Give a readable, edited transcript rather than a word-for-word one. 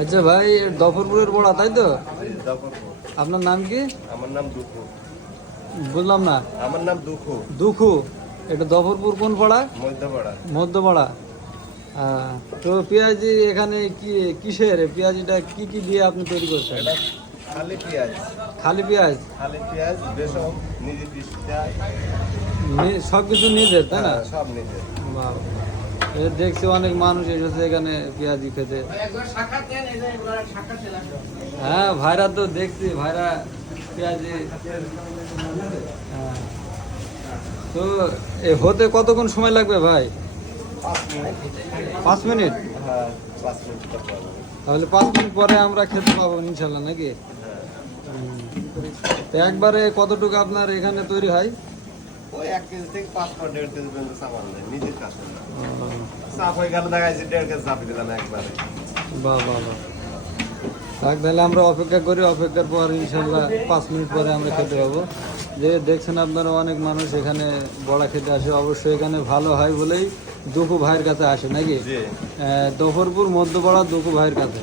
আচ্ছা ভাই, দফরপুরের বড়া তাই তো? জাফরপুর। আপনার নাম কি? আমার নাম দুঃখু। বুঝলাম না। আমার নাম দুঃখু। দুখু। এটা দফরপুর কোন পাড়া? মধ্যপাড়া। মধ্যপাড়া। তো পেঁয়াজি এখানে কি কিসের পেঁয়াজিটা কি কি দিয়ে আপনি তৈরি করছেন? এটা খালি পেঁয়াজ। খালি পেঁয়াজ? খালি পেঁয়াজ, বেসন, নিজে পিস দেয়। সব কিছু নিজের তাই না? হ্যাঁ, সব নিজে। বাহ, এই দেখছি অনেক মানুষ এসেছে এখানে পেঁয়াজি খেতে। হ্যাঁ ভাইরা তো দেখছি, ভাইরা পেঁয়াজি। হ্যাঁ। তো হতে কতক্ষণ সময় লাগবে ভাই? 5 মিনিট। 5 মিনিট? হ্যাঁ, 5 মিনিট করতে হবে। তাহলে 5 মিনিট পরে আমরা খেতে পাবো ইনশাল্লাহ নাকি? হ্যাঁ। তো একবারে কতটুকু আপনার এখানে তৈরি হয়? ওই 1 কেজি থেকে 5 বা 1.5 কেজি পর্যন্ত চাপান যায়, নিজের কাজ না। চাপ হয়ে গেল, দেখা যাচ্ছে 1.5 কেজি চাপি দিলাম একবারে। বাহ বাহ বাহ। থাক তাহলে আমরা অপেক্ষা করি, অপেক্ষার পর ইনশাল্লাহ 5 মিনিট পরে আমরা খেতে পাবো। যে দেখছেন আপনারা অনেক মানুষ এখানে বড়া খেতে আসে, অবশ্যই এখানে ভালো হয় বলেই দুখু ভাইয়ের কাছে আসে নাকি? জি। দফরপুর মধ্যপাড়া দুখু ভাইয়ের কাছে।